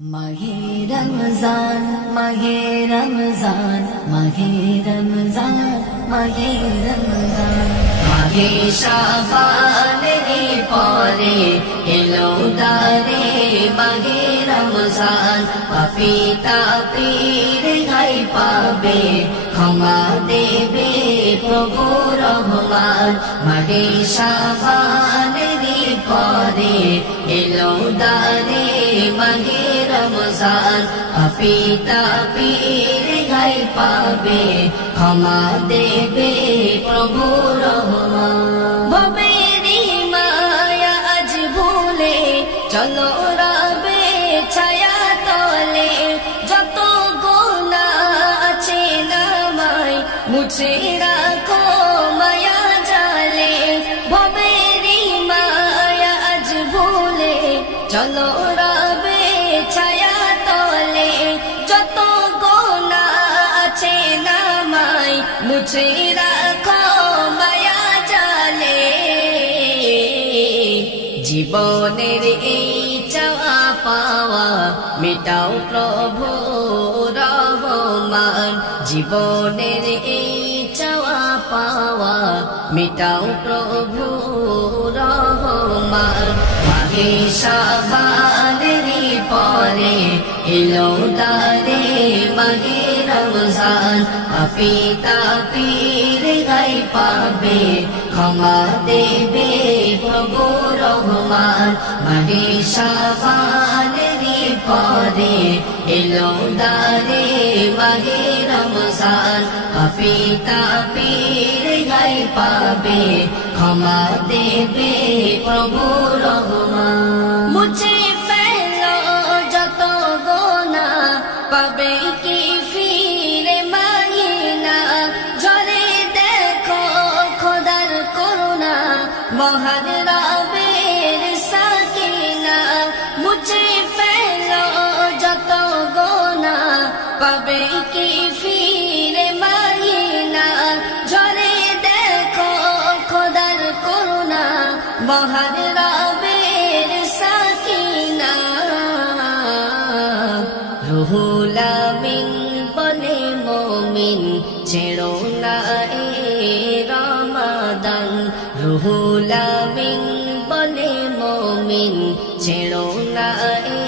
माहे रमजान माहे रमजान माहे रमजान माहे रमजान माहे शाबान रे परे एलो दारे माहे रमजान पापिता पीर गाई पाबे क्षमा देबे प्रभु रहमान माहे शाबान रे परे एलो दारे माहे रमजान पापिता पीर गाई पाबे क्षमा देबे प्रभु रहमान भवेरी माया आज भूले चलो रबे छाया तले जत गुना आछे नामाय मुछे राखो माया जाले भवेरी माया आज भूले चलो रबे छाया तले जत गुना आछे नामाय मुछे राखो माया जाले জীবনের এই চাওয়া পাওয়া মেটাও প্রভু রহমান জীবনের এই চাওয়া পাওয়া মেটাও প্রভু রহমান মাহে শাবানেরই পরে এলো দারে মাহে রমজান পাপিতা পীর গাই পাবে ক্ষমা দেবে প্রভু রহমান মাহে শাবানেরই পরে এলো দারে মাহে রমজান পাপিতা পীর গাই পাবে ক্ষমা দেবে প্রভু রহমান মুছে ফেলো যত গোনা পাবে কি ফিরে মাহিনা ঝরে দেখো খোদার করুণা মহান রবের সাকিনা মুছে ফেলো যত গোনা পাবে কি ফিরে মাহিনা ঝরে দেখো খোদার করুণা মহান রবের সাকিনা রুহুল আমিন বলে মুমিন ছেড়ো না এ রমাদান রুহুল আমিন বলে মুমিন ছেড়ো না এ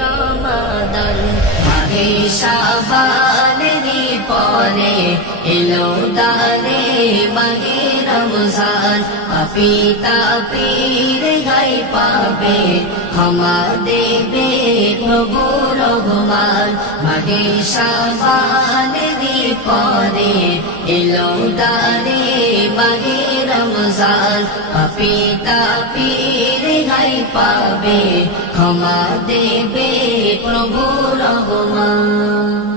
রমাদান মাহে শাবানেরই পরে এলো দারে মাহে রমজান পাপিতা পীর গাই পাবে ক্ষমা দেবে প্রভু রহমান মাহে শাবানেরই পরে এলো দারে মাহে রমজান পাপিতা পীর গাই পাবে ক্ষমা দেবে প্রভু রহমান।